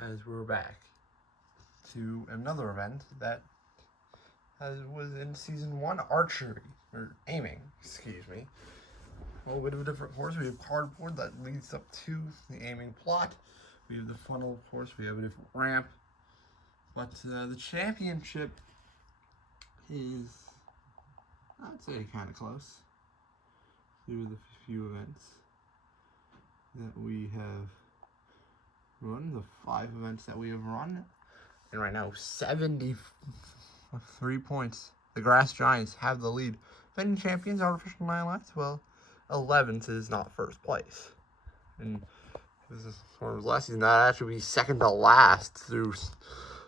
as we're back to another event that was in Season 1, archery, or aiming, excuse me. A little bit of a different course. We have cardboard that leads up to the aiming plot. We have the funnel, of course. We have a different ramp. But the championship is, I'd say, kind of close through the few events that we have run, the 5 events that we have run. And right now, 73 points. The Grass Giants have the lead. Defending champions, Artificial Nihilites, well, 11th is not first place. And this is one of last season, that actually be second to last through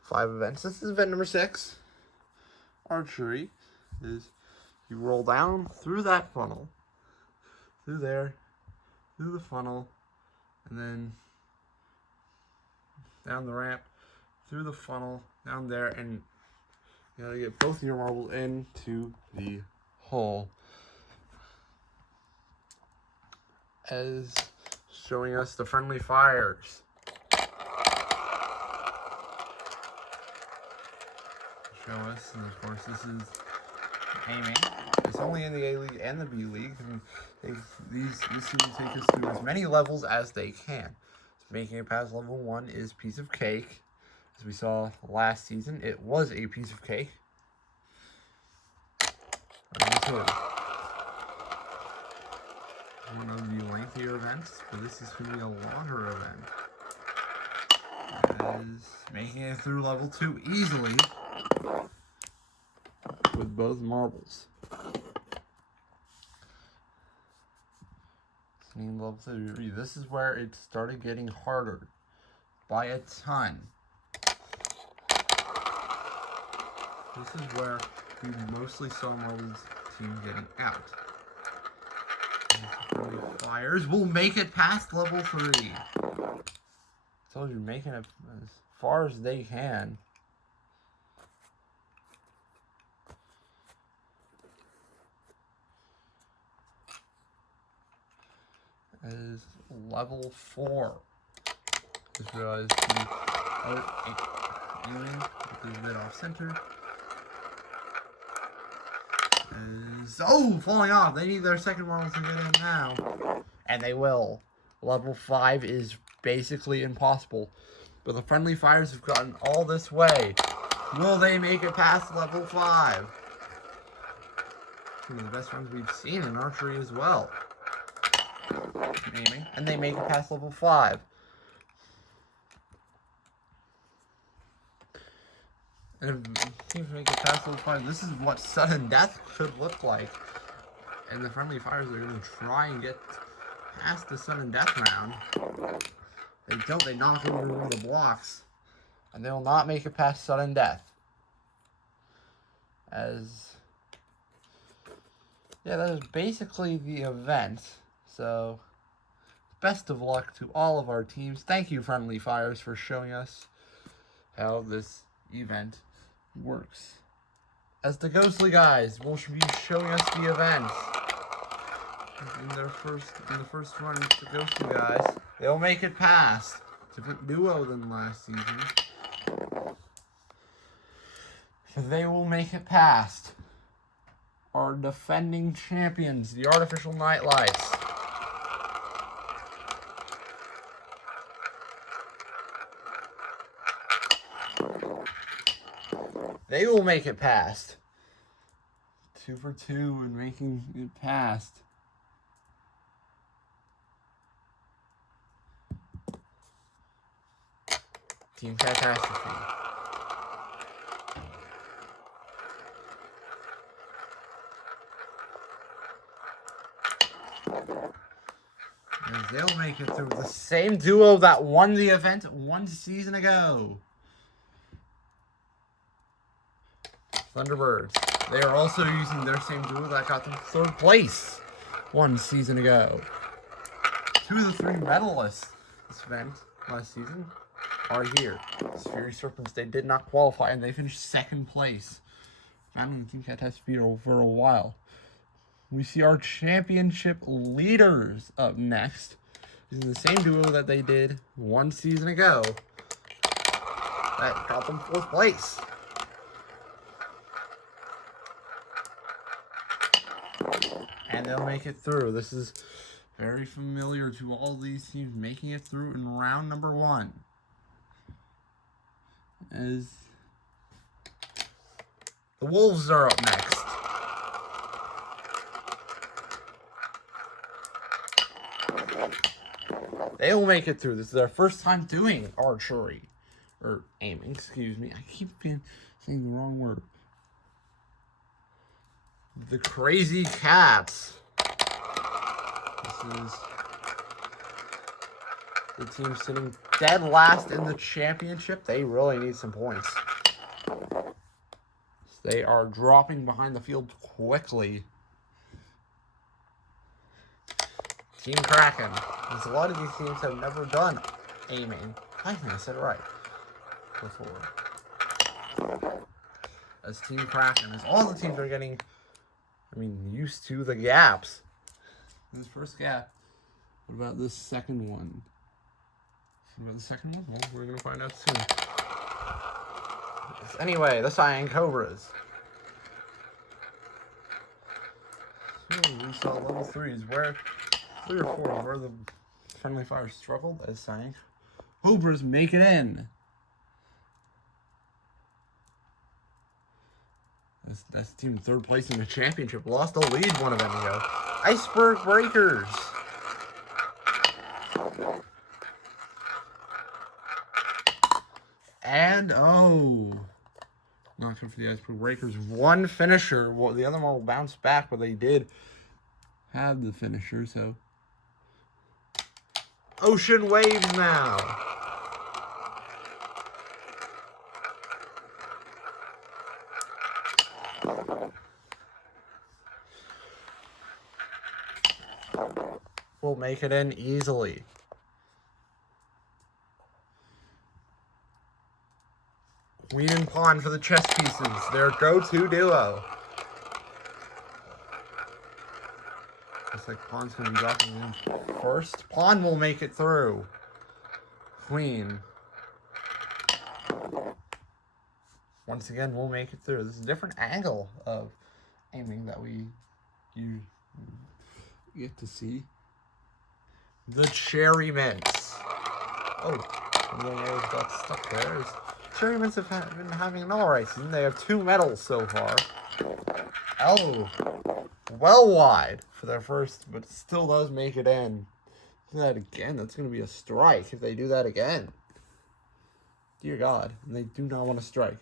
5 events. This is event number 6. Archery is you roll down through that funnel, through there, through the funnel, and then down the ramp, through the funnel, down there, and you gotta get both of your marbles into the hole. As showing us the friendly fires. Show us, and of course this is aiming. It's only in the A League and the B League, and this will take us through as many levels as they can. So making it past level 1 is piece of cake. As we saw last season, it was a piece of cake. One of the lengthier events, but this is going to be a longer event. As making it through level 2 easily with both marbles. Level 3. This is where it started getting harder by a ton. This is where we mostly saw Marvel's team getting out. Flyers will make it past level 3. I told you, making it as far as they can. As level 4. Just realized the aiming with the mid off center. Falling off. They need their second marble to get in now. And they will. Level 5 is basically impossible. But the friendly fires have gotten all this way. Will they make it past level 5? One of the best runs we've seen in archery as well. Aiming. And they make it past level 5. And if teams make it past level 5, this is what sudden death could look like. And the friendly fires are going to try and get past the sudden death round. They don't, they knock over the blocks. And they will not make it past sudden death. Yeah, that is basically the event. So, best of luck to all of our teams. Thank you, Friendly Fires, for showing us how this event works. As the Ghostly guys will be showing us the event. In the first run, the Ghostly guys, they'll make it past. Different duo than last season. They will make it past our defending champions, the Artificial Nightlights. They will make it past. 2 for 2 and making it past. Team Catastrophe. And they'll make it through the same duo that won the event 1 season ago. Thunderbirds. They are also using their same duo that got them 3rd place 1 season ago. 2 of the 3 medalists this event last season are here. Fury Serpents, they did not qualify and they finished 2nd place. Found Team Catastrophe for a while. We see our championship leaders up next. Using the same duo that they did 1 season ago. that got them 4th place. And they'll make it through. This is very familiar to all these teams making it through in round number 1. As the Wolves are up next. They will make it through. This is their first time doing archery. Or aiming, excuse me. I keep saying the wrong word. The Crazy Cats. This is the team sitting dead last in the championship. They really need some points. They are dropping behind the field quickly. Team Kraken. Because a lot of these teams have never done aiming. I think I said it right before. As Team Kraken, as all the teams are getting, used to the gaps. This first gap. What about this second one? Well, we're going to find out soon. Anyway, the Cyan Cobras. We saw level 3s where 3 or 4 where the friendly fire struggled as Cyan Cobras make it in. That's the team in 3rd place in the championship. Lost the lead one event ago. Iceberg Breakers. And, not good for the Iceberg Breakers. One finisher. Well, the other one will bounce back, but they did have the finisher, so. Ocean Waves now. Will make it in easily. Queen and Pawn for the chess pieces, their go-to duo. Looks like Pawn's going to be dropping in first. Pawn will make it through. Queen. Once again, will make it through. This is a different angle of aiming that you get to see. The Cherry Mints. Oh, one of those got stuck there. Cherry Mints have been having an alright season. They have 2 medals so far. Oh, well wide for their first, but still does make it in. Do that again. That's going to be a strike if they do that again. Dear God, and they do not want to strike.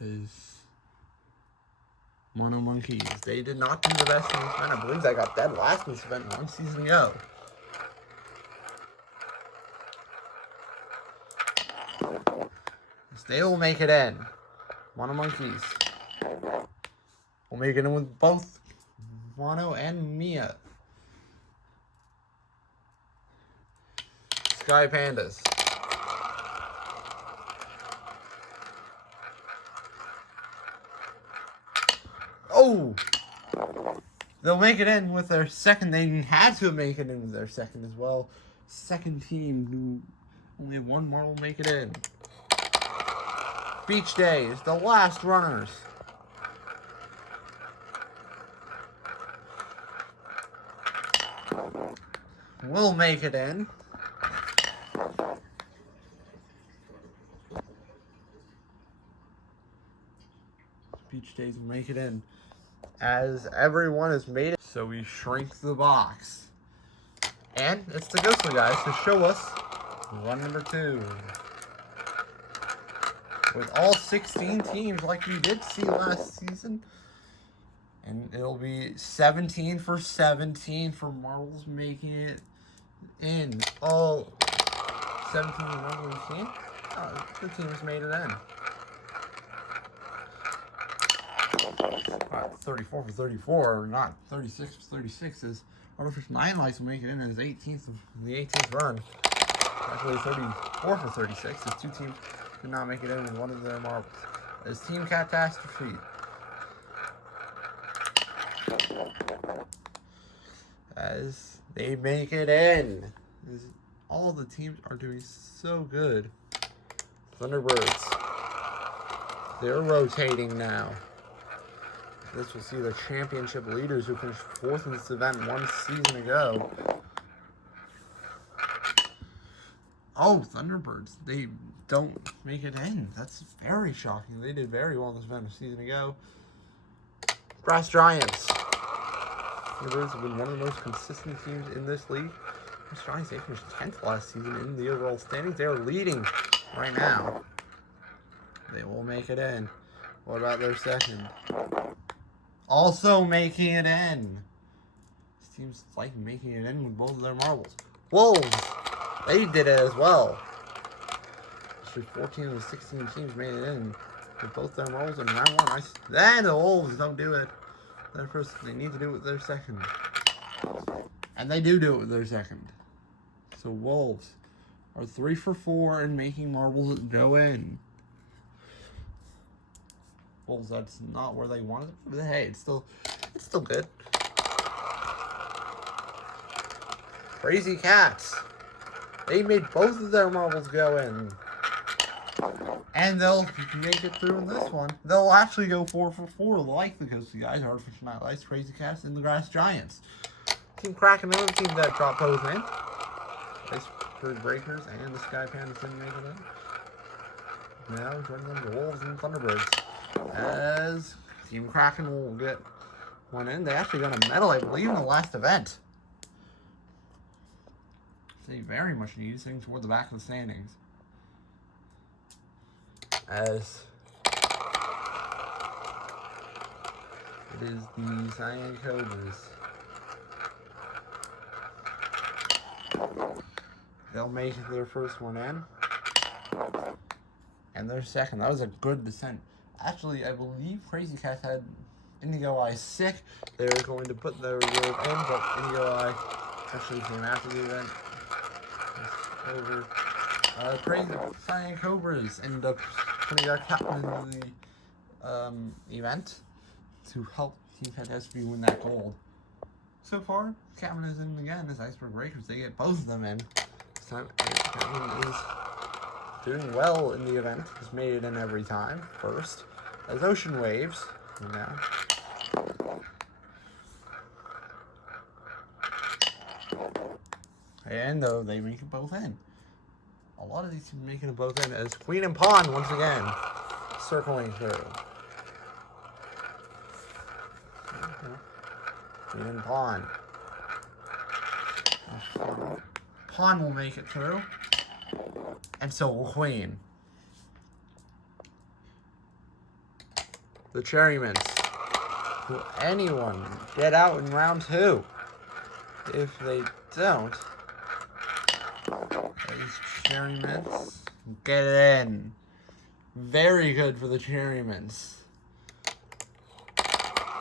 Is Mono Monkeys. They did not do the best in this event. I believe they got dead last in this event 1 season ago. They will make it in. Mono Monkeys will make it in with both Mono and Mia. Sky Pandas. Oh! They'll make it in with their second. They had to make it in with their second as well. Second team who only have 1 more will make it in. Beach Days, the last runners. Will make it in. Beach Days will make it in. As everyone has made it, so we shrink the box. And it's the Ghostly guys to show us run number 2. With all 16 teams like we did see last season. And it'll be 17 for 17 for Marbles making it in. All 17 Marbles team. The teams made it in. 34 for 34, not 36 for 36, is Artificial Nine Lights will make it in as 18th of the 18th run. Actually 34 for 36, as 2 teams did not make it in with one of their marbles. As Team Catastrophe. As They make it in. All the teams are doing so good. Thunderbirds. They're rotating now. This will see the championship leaders who finished 4th in this event 1 season ago. Oh, Thunderbirds. They don't make it in. That's very shocking. They did very well in this event a season ago. Grass Giants. Thunderbirds have been one of the most consistent teams in this league. Grass Giants, they finished 10th last season in the overall standings. They are leading right now. They will make it in. What about their second? Also making it in. This team's like making it in with both of their marbles. Wolves! They did it as well. Actually, 14 of the 16 teams made it in with both their marbles in round 1. Then the Wolves don't do it. They need to do it with their second. And they do it with their second. So Wolves are 3 for 4 in making marbles go in. Wolves, that's not where they wanted it, but hey, it's still good. Crazy Cats. They made both of their marbles go in. And they'll make it through in this one. They'll actually go 4 for 4, like the Coastal Guys, Artificial Nightlights, Crazy Cats, and the Grass Giants. Team Kraken, another team that dropped both in. Iceberg Breakers and the Sky Pandas didn't make it in. Now joining them, the Wolves and Thunderbirds. As Team Kraken will get one in. They actually got a medal, I believe, in the last event. They very much need, sitting toward the back of the standings. As it is the Cyan Cobras. They'll make their first one in. And their second. That was a good descent. Actually, I believe Crazy Cats had Indigo Eye sick. They were going to put their reserve in, but Indigo Eye actually came after the event. Over. Crazy Cyan Cobras ended up putting our captain in the event to help Team Fantastic win that gold. So far, captain is in again as Iceberg Breakers. They get both of them in. This time, captain is doing well in the event. He's made it in every time. First, as Ocean Waves. Now. And though they make it both in. A lot of these teams making it both in as Queen and Pawn once again circling through. Queen and Pawn. Pawn will make it through. And so will Queen. The Cherry Mints. Will anyone get out in round 2? If they don't, these Cherry Mints get in. Very good for the Cherry Mints.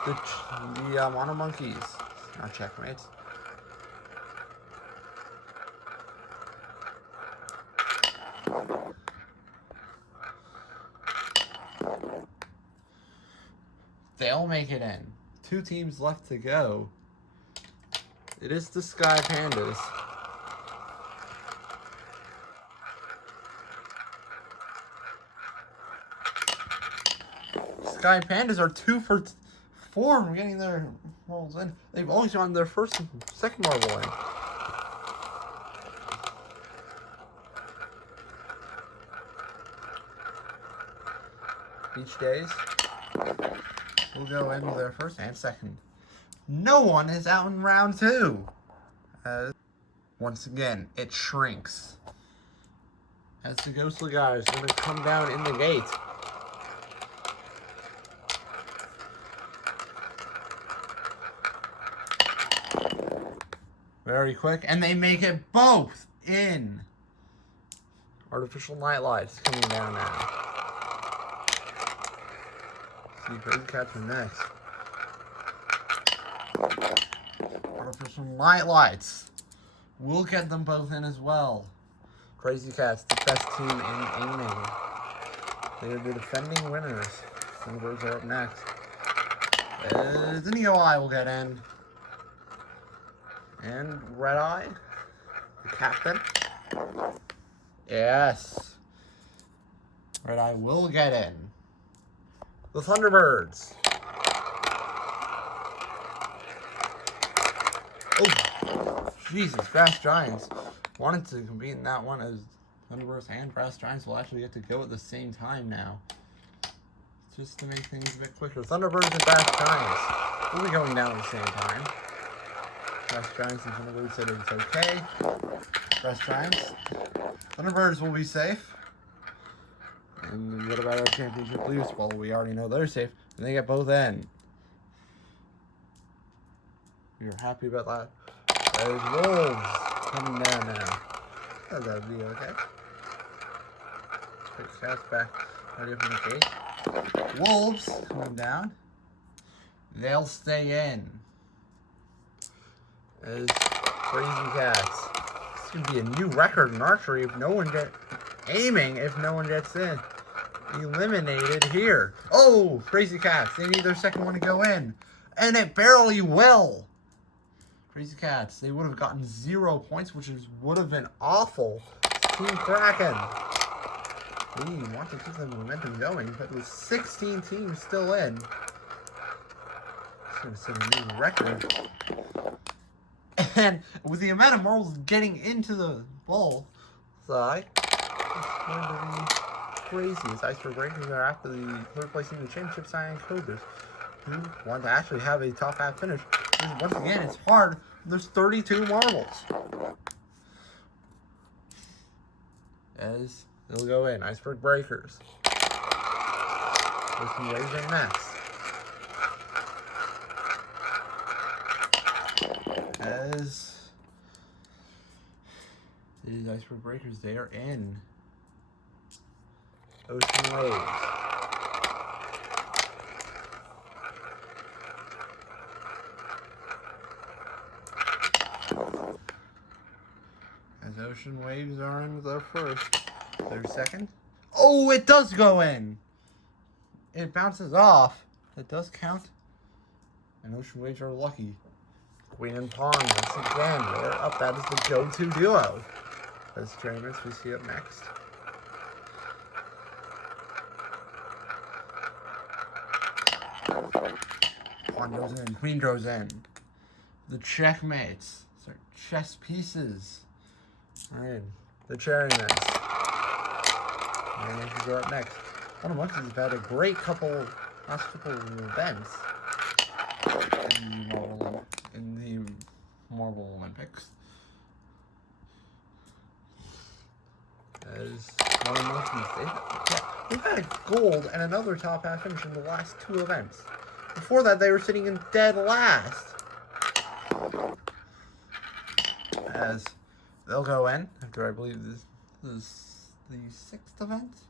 The Mono Monkeys. Not checkmates. They'll make it in. 2 teams left to go. It is the Sky Pandas. Sky Pandas are 2 for 4 from getting their rolls in. They've always gotten their second marble in. Beach Days will go in with their first and second. No one is out in round 2. Once again, it shrinks. As the Ghostly Guys are going to come down in the gate. Very quick, and they make it both in. Artificial Nightlights coming down now. See Crazy Cats are next. Artificial Nightlights. We'll get them both in as well. Crazy Cats, the best team in aiming. They are the defending winners. Thunderbirds are up next. Indigo Eye will get in. And Red Eye, the captain. Yes. Red Eye will get in. The Thunderbirds. Oh, Jesus, Fast Giants wanted to compete in that one, as Thunderbirds and Fast Giants will actually get to go at the same time now. Just to make things a bit quicker. Thunderbirds and Fast Giants will be going down at the same time. Fast Giants and Thunderbirds said it's okay. Fast Giants. Thunderbirds will be safe. And what about our championship leaders? Well, we already know they're safe. And they get both in. You're happy about that? There's Wolves coming down now. Oh, that'll be okay. Quick shots back. Ready up in the gate. Wolves coming down. They'll stay in. As Crazy Cats. This could be a new record in archery if no one gets aiming. If no one gets in, eliminated here. Oh, Crazy Cats! They need their second one to go in, and it barely will. Crazy Cats. They would have gotten 0 points, which would have been awful. Team Kraken. We want to keep the momentum going, but with 16 teams still in, it's going to set a new record. And with the amount of marbles getting into the ball side, it's going to be crazy. As Iceberg Breakers are after the third place in the championship signing Cobras, who want to actually have a top half finish. Because once again, it's hard. There's 32 marbles. As they'll go in, Iceberg Breakers. There's some waves and next. As these Iceberg Breakers, they are in Ocean Waves. As Ocean Waves are in with their first, their second. Oh, it does go in! It bounces off. It does count. And Ocean Waves are lucky. Queen and Pawn, once again, they're up. That is the go-to duo. Those tournaments we see up next. Pawn goes in, Queen goes in. The checkmates. So chess pieces. Alright, the Cherrymen. And we go up next. One of Monkeys have had a great last couple of events in the Marble Olympics. As one of Monkeys, they've had a gold and another top half finish in the last 2 events. Before that, they were sitting in dead last. As they'll go in after, I believe, this is the 6th event.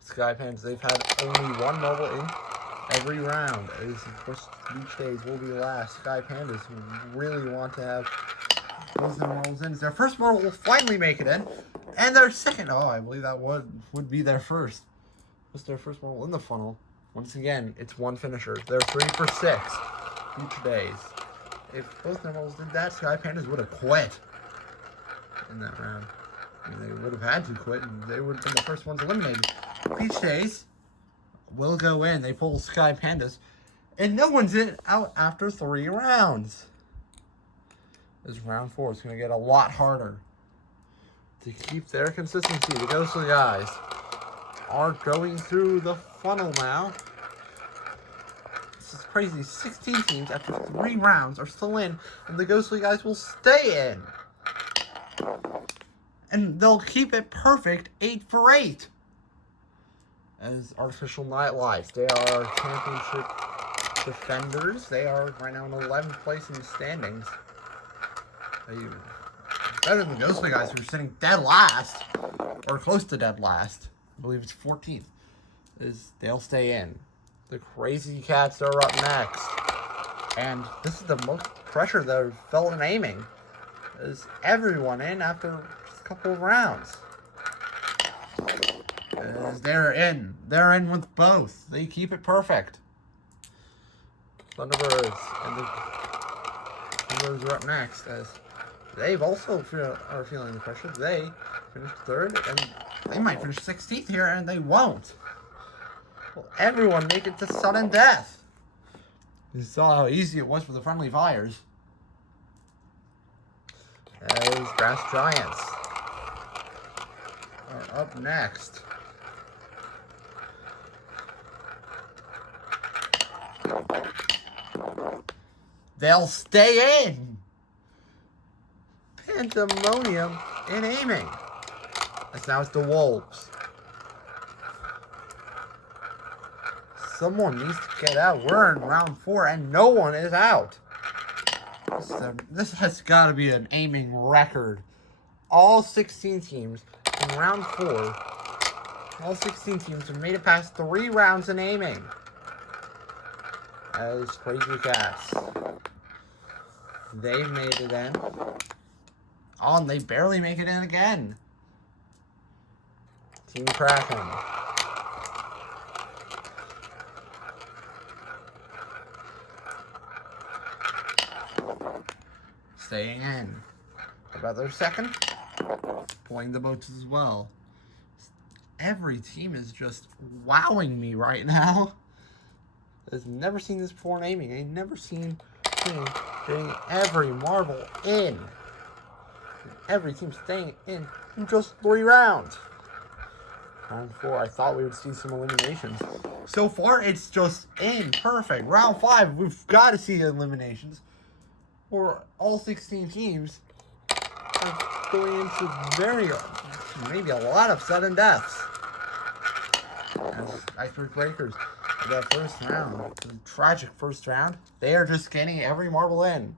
Sky Pans, they've had only 1 marble in every round. As of course, beach days will be last. Sky Pandas really want to have both their marbles in. Their first marble will finally make it in, and their second. Oh, I believe that would be their first. What's their first marble in the funnel? Once again, it's 1 finisher. They're 3 for 6 beach days. If both their marbles did that, Sky Pandas would have quit in that round. I mean, they would have had to quit, and they would have been the first ones eliminated. Beach days will go in. They pull Sky Pandas, and no one's out after 3 rounds. This round 4 is going to get a lot harder to keep their consistency. The Ghostly Guys are going through the funnel now. This is crazy. 16 teams after 3 rounds are still in, and the Ghostly Guys will stay in. And they'll keep it perfect 8 for 8. As Artificial Nightlights, they are our championship defenders. They are right now in 11th place in the standings. Better than the Ghostly Guys, who are sitting dead last, or close to dead last. I believe it's 14th. They'll stay in. The Crazy Cats are up next. And this is the most pressure that I've felt in aiming. Is everyone in after just a couple of rounds. As they're in. They're in with both. They keep it perfect. Thunderbirds and the Thunderbirds are up next as they've also are feeling the pressure. They finished third, and they might finish 16th here, and they won't. Will everyone make it to sudden death? You saw how easy it was for the friendly fires. Those grass giants are up next. They'll stay in. Pandemonium in aiming. As now it's the Wolves. Someone needs to get out. We're in round 4 and no one is out. This has got to be an aiming record. All 16 teams in round 4, all 16 teams have made it past 3 rounds in aiming. That is crazy fast. They've made it in. Oh, and they barely make it in again. Team Kraken. Staying in. How about their second? Pulling the boats as well. Every team is just wowing me right now. I've never seen this before in aiming. I've never seen getting every marble in. Every team staying in just 3 rounds. Round 4, I thought we would see some eliminations. So far, it's just in. Perfect. Round 5, we've got to see eliminations. Or all 16 teams are going into maybe a lot of sudden deaths. As Iceberg Breakers, that first round, the tragic first round, they are just getting every marble in.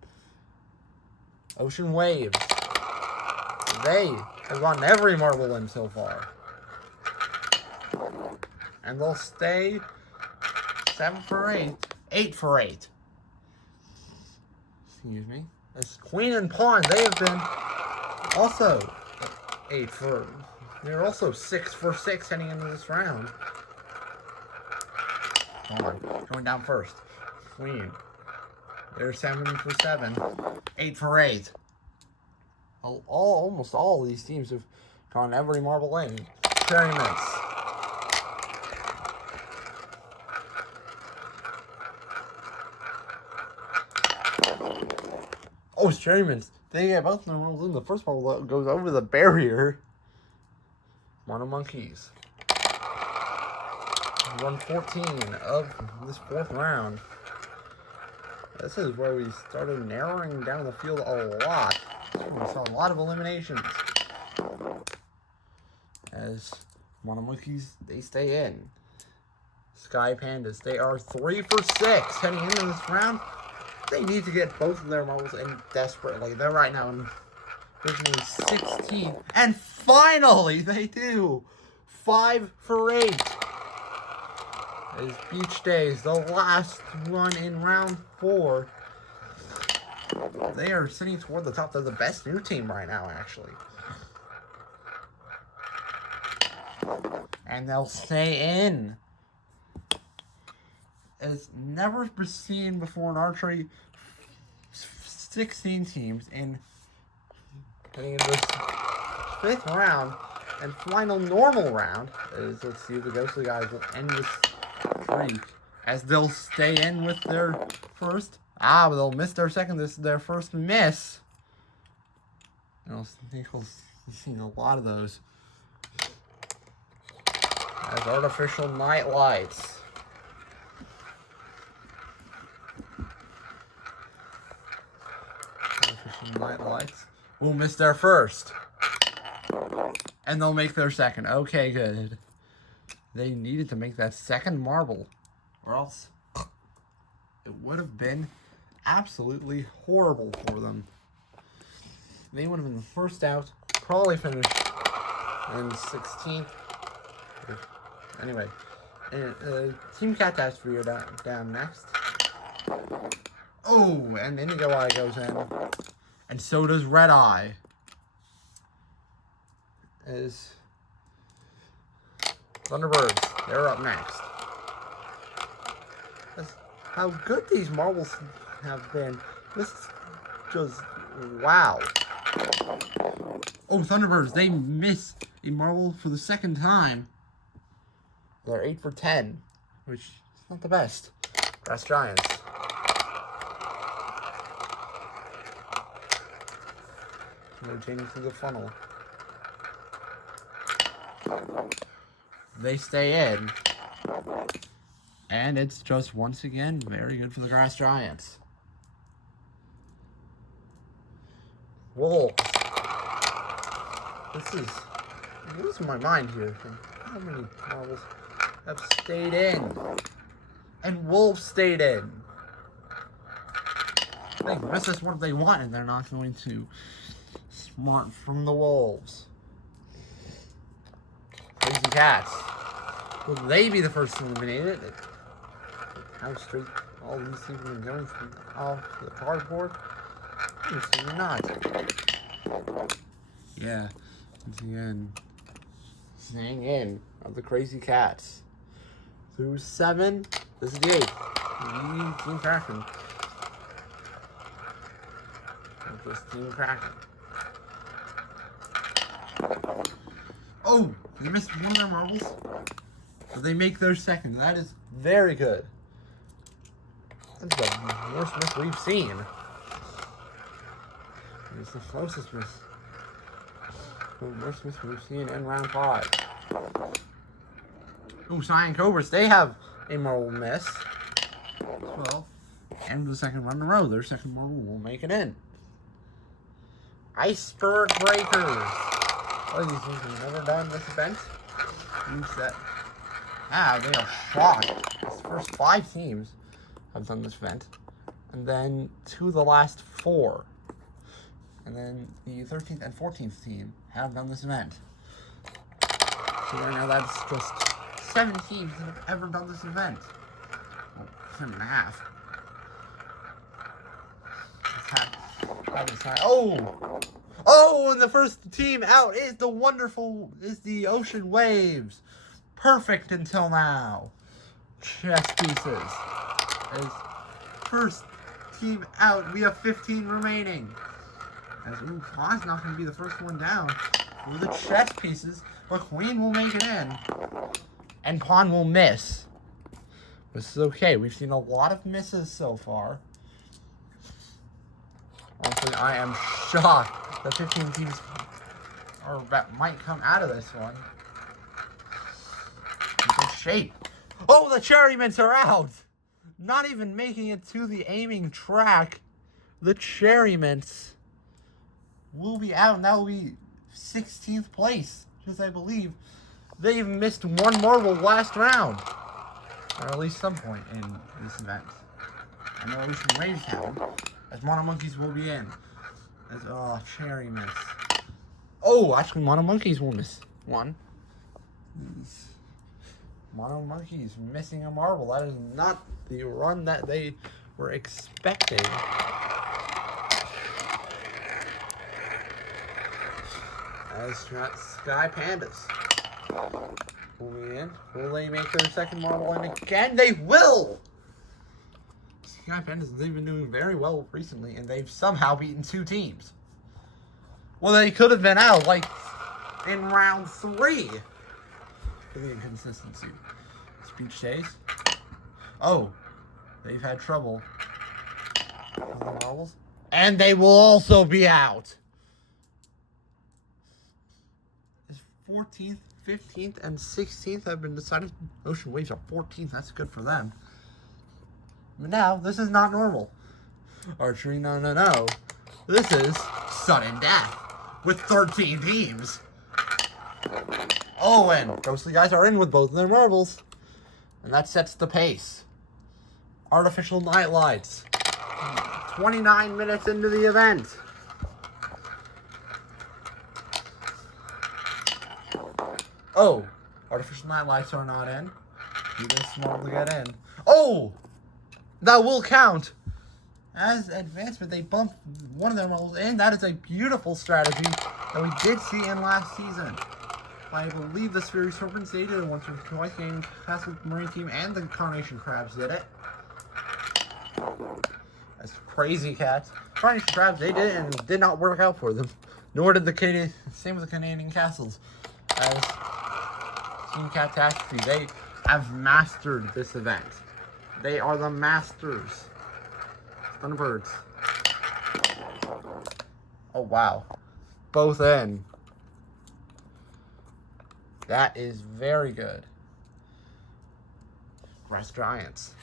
Ocean Waves, they have gotten every marble in so far. And they'll stay 7 for 8, 8 for 8. Excuse me. As Queen and Pawn, they have been also 8 for. They're also 6 for 6 heading into this round. Pawn going down first. Queen. They're 7 for 7, 8 for 8. Almost all of these teams have gone every marble in. Experiments. Oh, Shermans. They get both of them rolls in. The first marble goes over the barrier. Mono Monkeys. 114 of this 4th round. This is where we started narrowing down the field a lot. We saw a lot of eliminations. As Mono Monkeys, they stay in. Sky Pandas, they are 3 for 6 heading into this round. They need to get both of their marbles in desperately. They're right now in originally 16. And finally, they do. 5 for 8. Is Beach Days, the last one in round 4. They are sitting toward the top. They're the best new team right now, actually. And they'll stay in. As never seen before in archery, 16 teams in heading into this 5th round and final normal round. Let's see if the Ghostly guys will end this streak, as they'll stay in with their first. But they'll miss their second. This is their first miss. And I think we'll see a lot of those. As artificial night lights. Night lights will miss their first, and they'll make their second. Okay, good. They needed to make that second marble, or else it would have been absolutely horrible for them. They would have been the first out, probably finished in 16th. Anyway, Team Catastrophe are down next. Oh, and Indigo Eye goes in. And so does Red Eye. As Thunderbirds, they're up next. That's how good these marbles have been. This is just wow. Oh, Thunderbirds, they miss a marble for the second time. They're 8 for 10, which is not the best. Grass Giants. Rotating through the funnel. They stay in. And it's just once again very good for the Grass Giants. Whoa. I'm losing my mind here. How many marbles have stayed in? And Wolves stayed in. They guess that's what they want, and they're not going to smart from the Wolves. Crazy Cats. Will they be the first to eliminate it? How straight all these teams are going from off the cardboard? Maybe not. Yeah, once again, staying in of the Crazy Cats. Through 7, this is the 8th. Team Kraken. This Team Kraken. Oh, they missed one of their marbles. But they make their second. That is very good. That's the worst miss we've seen. It's the closest miss. The worst miss we've seen in round 5. Oh, Cyan Cobras, they have a marble miss. 12. And the second run in a row, their second marble will make it in. Iceberg Breakers. Oh, these teams have never done this event. Teams that they are shocked. These first 5 teams have done this event. And then 2 of the last 4. And then the 13th and 14th team have done this event. So right now that's just 7 teams that have ever done this event. Well, 7.5. Oh, and the first team out is the Ocean Waves. Perfect until now. Chess pieces. As first team out, we have 15 remaining. As Pawn's not going to be the first one down with the chess pieces, but Queen will make it in. And Pawn will miss. This is okay. We've seen a lot of misses so far. Honestly, I am shocked that 15 teams that might come out of this one in good shape. Oh, the Cherry Mints are out! Not even making it to the aiming track. The Cherry Mints will be out, and that will be 16th place, because I believe they've missed one marble last round. Or at least some point in this event. I know Ocean Waves have, as Mono Monkeys will be in. As, Cherry Mints. Oh, actually, Mono Monkeys will miss one. Mono Monkeys missing a marble. That is not the run that they were expecting. As Sky Pandas will be in. Will they make their second marble in again? They will! Sky Pandas, they've been doing very well recently, and they've somehow beaten 2 teams. Well, they could have been out, like, in round 3. For the inconsistency. Speech days. Oh, they've had trouble with the marbles. And they will also be out. 14th, 15th, and 16th have been decided. Ocean Waves are 14th. That's good for them. But now, this is not normal. Archery, no. This is sudden death with 13 teams. Oh, and Ghostly Guys are in with both of their marbles. And that sets the pace. Artificial Night Lights. 29 minutes into the event. Oh, Artificial Night Lights are not in. You did smart to get in. Oh, that will count as advancement. They bumped one of their marbles in. That is a beautiful strategy that we did see in last season. I believe the Sphery Serpents, they did it once or twice. Game Castle Marine Team and the Carnation Crabs did it. As Crazy Cats. Carnation Crabs, they did it and it did not work out for them. Nor did the Canadian. Same with the Canadian Castles. As Team Catastrophe, they have mastered this event. They are the masters. Thunderbirds. Oh, wow. Both in. That is very good. Grass Giants.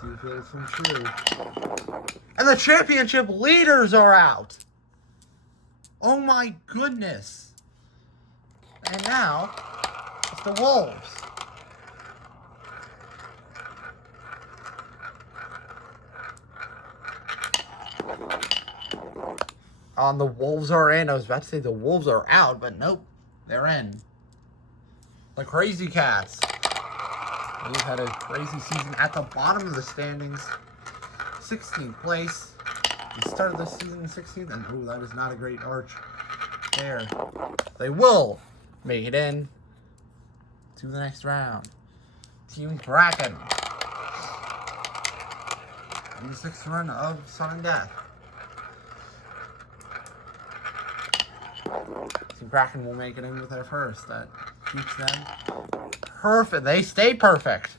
See if it'll come true. And the championship leaders are out. Oh my goodness. And now, it's the Wolves. The Wolves are in. I was about to say the Wolves are out, but nope. They're in. The Crazy Cats. They've had a crazy season at the bottom of the standings. 16th place. They started this season in 16th, and ooh, that is not a great arch there. They will make it in to the next round. Team Kraken. In the 6th run of Sun and Death. Team Kraken will make it in with their first. That keeps them perfect. They stay perfect.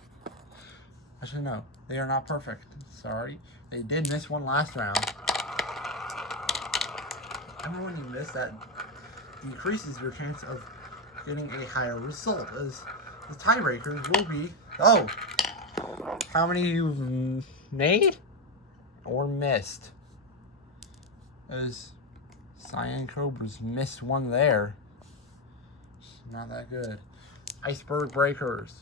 Actually, no. They are not perfect. Sorry. They did miss one last round. And when you miss, that decreases your chance of getting a higher result. As the tiebreakers will be... Oh! How many you've made? Or missed? As Cyan Cobras missed one there. Not that good. Iceberg Breakers.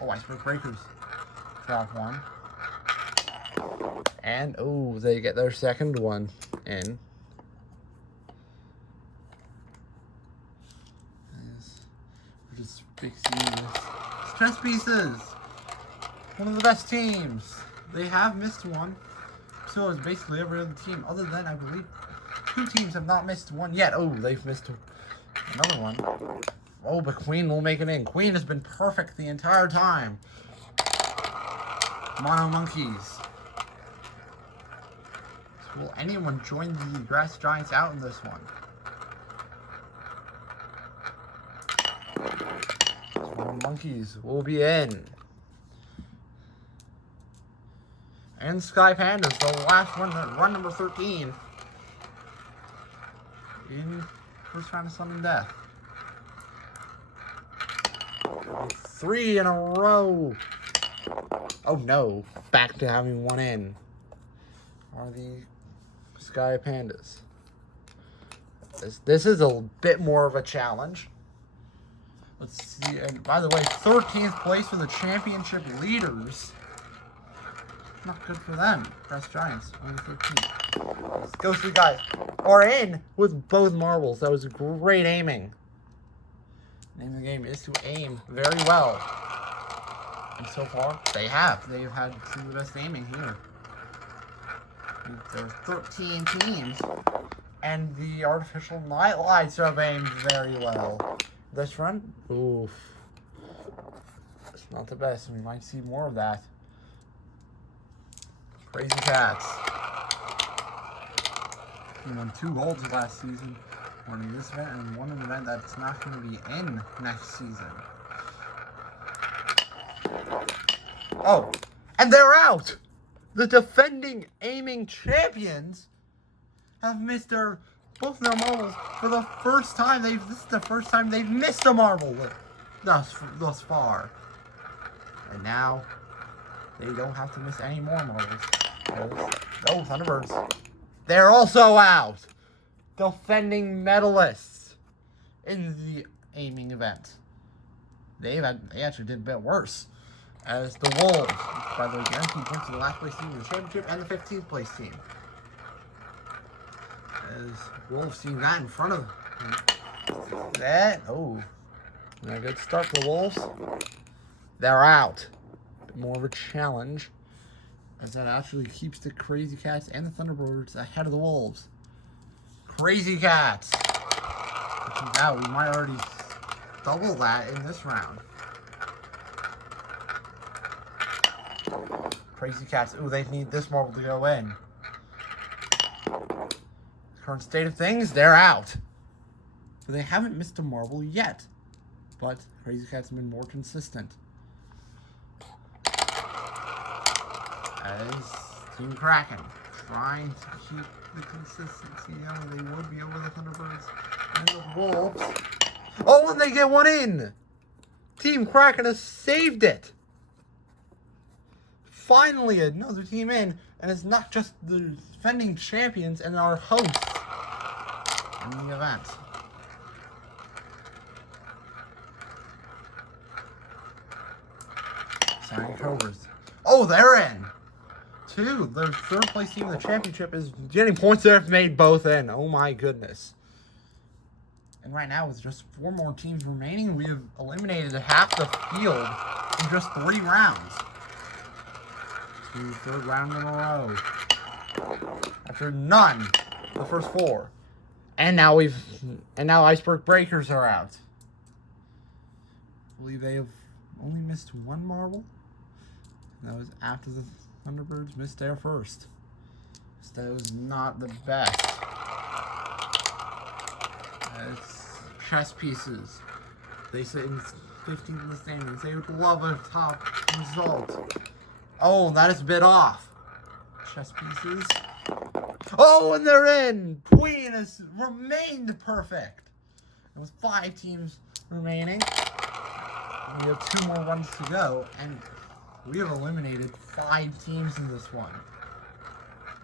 Oh, Iceberg Breakers. Drop one. And, oh, they get their second one in. We're just fixing this. Stress Pieces! One of the best teams. They have missed one. So is basically every other team. Other than, I believe, 2 teams have not missed one yet. Oh, they've missed another one. Oh, but Queen will make it in. Queen has been perfect the entire time. Mono Monkeys. So will anyone join the Grass Giants out in this one? Mono Monkeys will be in. And Sky Pandas, the last one, run number 13. In first round of Sun and Death. 3 in a row. Oh no, back to having one in. Are the Sky Pandas. This is a bit more of a challenge. Let's see, and by the way, 13th place for the championship leaders. Not good for them. Grass Giants, only 13. Ghostly guys are in with both marbles. That was great aiming. The name of the game is to aim very well. And so far, they have. They've had some of the best aiming here. There are 13 teams. And the artificial night lights have aimed very well. This run, oof. It's not the best. We might see more of that. Crazy Cats. He won 2 golds last season, one in this event and one in an event that's not going to be in next season. Oh, and they're out! The defending aiming champions have missed both their marbles for the first time. This is the first time they've missed a marble thus far. And now they don't have to miss any more marbles. Oh, Thunderbirds. They're also out. Defending medalists in the aiming event. They actually did a bit worse. As the Wolves, by the way, guaranteed points to the last place team in the championship and the 15th place team. As Wolves seeing that in front of that. Oh, not a good start for the Wolves. They're out. Bit more of a challenge, as that actually keeps the Crazy Cats and the Thunderbirds ahead of the Wolves. Crazy Cats Now we might already double that in this round. Crazy Cats. Ooh, they need this marble to go in. Current state of things, they're out. But they haven't missed a marble yet. But Crazy Cats have been more consistent. As Team Kraken trying to keep the consistency. They would be over the Thunderbirds and the Wolves. Oh, and they get one in! Team Kraken has saved it! Finally, another team in, and it's not just the defending champions and our hosts in the event. Signing Cobras. Oh, they're in! Their third place team in the championship is getting points that have made both in. Oh my goodness. And right now, with just 4 more teams remaining, we have eliminated half the field in just 3 rounds. Third round in a row. After none, the first 4. And now Iceberg Breakers are out. I believe they have only missed 1 marble. And that was after the Thunderbirds missed their first. So that was not the best. It's chess pieces. They sit in 15th in the standings. They would love a top result. Oh, that is a bit off. Chess pieces. Oh, and they're in! Queen has remained perfect. And with 5 teams remaining, we have 2 more runs to go, and we have eliminated 5 teams in this one.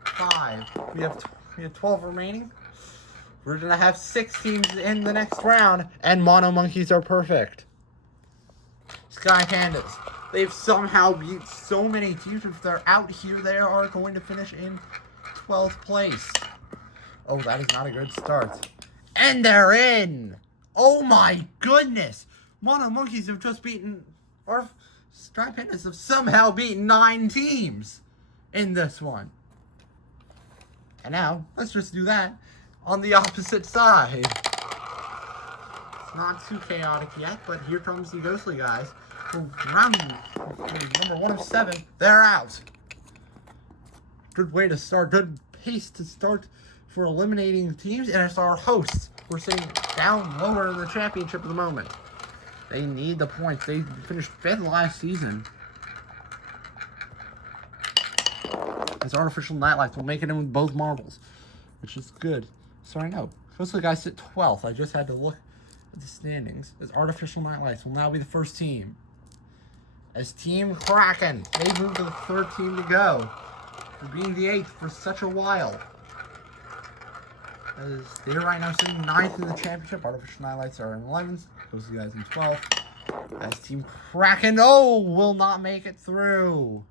5. We have 12 remaining. We're gonna have 6 teams in the next round, and Mono Monkeys are perfect. Sky Pandas. They've somehow beat so many teams. If they're out here, they are going to finish in 12th place. Oh, that is not a good start. And they're in! Oh my goodness! Mono Monkeys have just beaten... Or Sky Pandas have somehow beaten 9 teams in this one. And now, let's just do that on the opposite side. It's not too chaotic yet, but here comes the Ghostly guys. For round number 1 of 7, they're out. Good way to start, good pace to start for eliminating teams, and it's our hosts. We're sitting down lower in the championship at the moment. They need the points. They finished 5th last season. As Artificial Nightlights will make it in with both marbles, which is good. So I know. Ghostly guys sit 12th. I just had to look at the standings. As Artificial Nightlights will now be the first team. As Team Kraken, they moved to the 3rd team to go. For being the 8th for such a while. As they're right now sitting 9th in the championship. Artificial Nightlights are in 11th. Ghostly guys in 12th. As Team Kraken, will not make it through.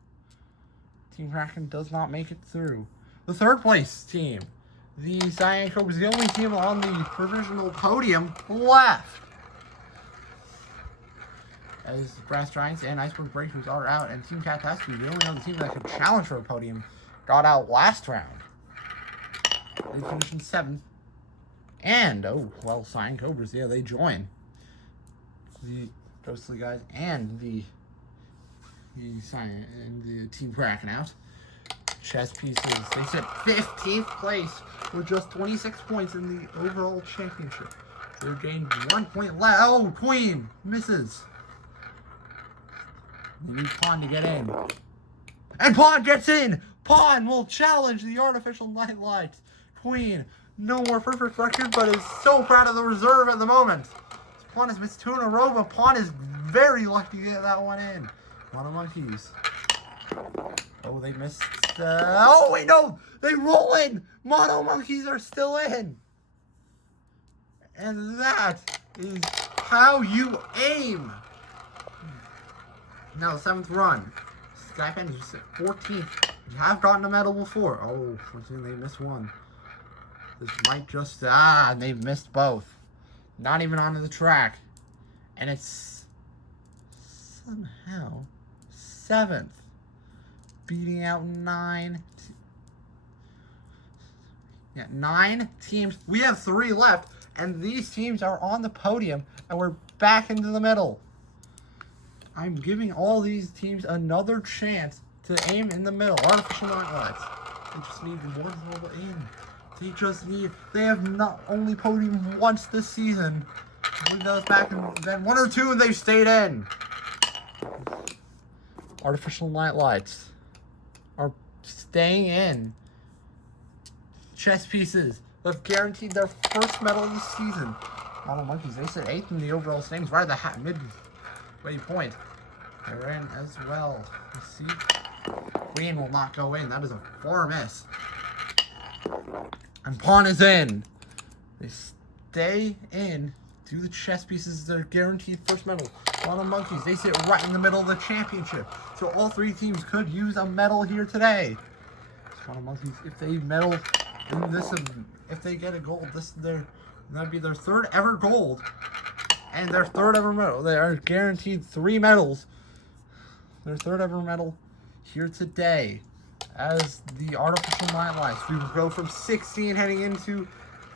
Team Kraken does not make it through. The 3rd place team. The Cyan Cobras, the only team on the provisional podium left. As Brass Giants and Iceberg Breakers are out, and Team Catastrophe, the only other team that could challenge for a podium, got out last round. They finished in 7th. And, Cyan Cobras, they join the Ghostly guys and the Cyan and the Team Kraken out. Chess pieces, they sit 15th place with just 26 points in the overall championship. They gained 1 point left. Oh, Queen misses. They need Pawn to get in. And Pawn gets in! Pawn will challenge the Artificial Nightlights. Queen, no more perfect record, but is so proud of the reserve at the moment. Pawn has missed 2 in a row, but Pawn is very lucky to get that one in. Mono Monkeys. Oh, they missed. Oh, wait, no! They roll in! Mono Monkeys are still in! And that is how you aim! Now the 7th run. Sky Pandas just at 14th. You have gotten a medal before. Oh, fortunately they missed 1. This might just... they've missed both. Not even onto the track. And it's somehow 7th. Beating out 9 teams. We have 3 left. And these teams are on the podium, and we're back into the middle. I'm giving all these teams another chance to aim in the middle. Artificial night lights. They just need one little aim. They have not only podium once this season. We goes back and then 1 or 2 and they've stayed in. Artificial night lights are staying in. Chess pieces. They've guaranteed their first medal of the season. Model Monkeys, they sit 8th in the overall standings, right at the midway point. They're in as well. You see? Queen will not go in. That is a far miss. And Pawn is in. They stay in. Do the chess pieces. They're guaranteed first medal. Model Monkeys, they sit right in the middle of the championship. So all 3 teams could use a medal here today. Model Monkeys, if they medal in this, if they get a gold, that'd be their 3rd ever gold and their 3rd ever medal. They are guaranteed 3 medals. Their 3rd ever medal here today as the artificial night lights. We will go from 16 heading into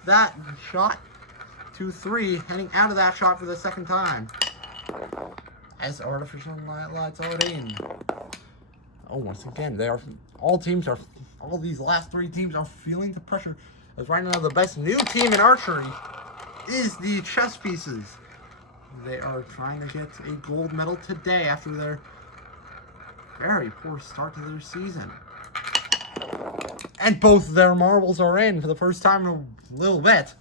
that shot to 3 heading out of that shot for the 2nd time as artificial night lights are in. Oh, once again, all these last 3 teams are feeling the pressure, as right now the best new team in archery is the chess pieces. They are trying to get a gold medal today after their very poor start to their season. And both their marbles are in for the first time in a little bit.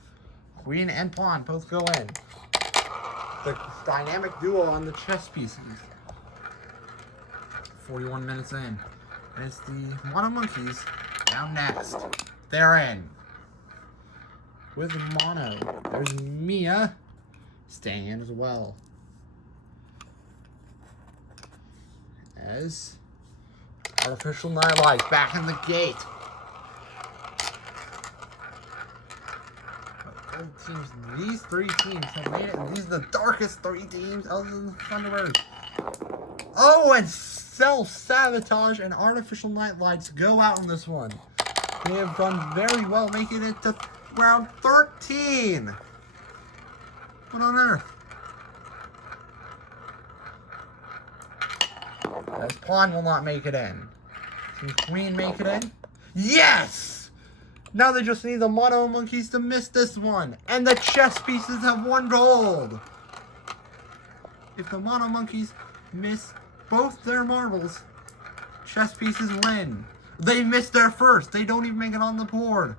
Queen and Pawn both go in. The dynamic duo on the chess pieces. 41 minutes in. And it's the Mono Monkeys down next. They're in. With Mono. There's Mia staying in as well. As artificial night lights back in the gate. These 3 teams have made it, and these are the darkest 3 teams other than the Thunderbirds. Oh, and Self-Sabotage and Artificial Night Lights go out in this one. They have done very well, making it to round 13. What on earth? As Pawn will not make it in. Can Queen make it in? Yes! Now they just need the Mono Monkeys to miss this one. And the chess pieces have 1 gold. If the Mono Monkeys miss both their marbles, chess pieces win. They missed their first. They don't even make it on the board.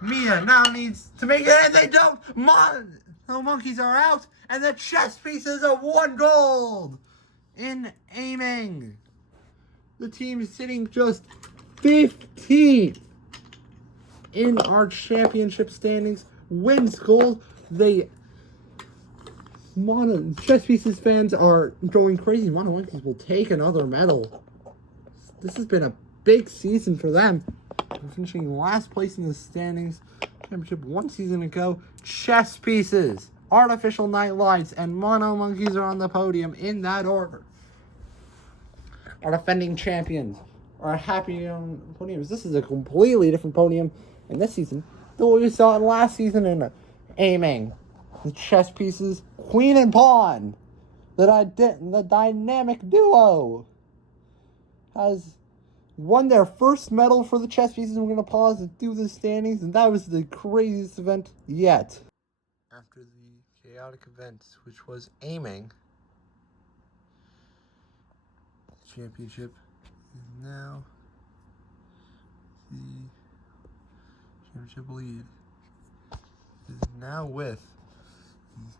Mia now needs to make it, and they don't. Mono Monkeys are out, and the chess pieces have 1 gold. In aiming, the team is sitting just 15th in our championship standings. Wins gold. Chess Pieces fans are going crazy. Mono Monkeys will take another medal. This has been a big season for them. We're finishing last place in the standings championship 1 season ago. Chess Pieces, Artificial Night Lights, and Mono Monkeys are on the podium in that order. Our defending champions are happy on podiums. This is a completely different podium in this season than what we saw in last season in aiming. The chess pieces, Queen and Pawn, the dynamic duo, has won their first medal for the chess pieces. We're going to pause and do the standings, and that was the craziest event yet. After the chaotic event, which was aiming, the championship is now the championship lead is now with,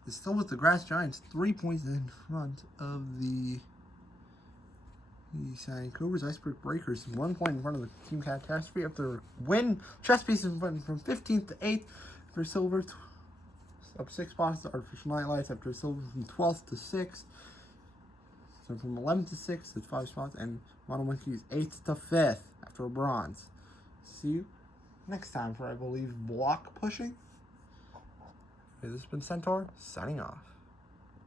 it's still with the Grass Giants, 3 points in front of the Shining Cobras. Iceberg Breakers 1 point in front of the Team Catastrophe after win. Chess Pieces went from 15th to 8th after Silver, up 6 spots to Artificial Night Lights after Silver from 12th to 6th. So from 11th to 6th, it's 5 spots, and Mono Monkeys 8th to 5th after a bronze. See you next time for, I believe, block pushing. This has been Centaur, signing off.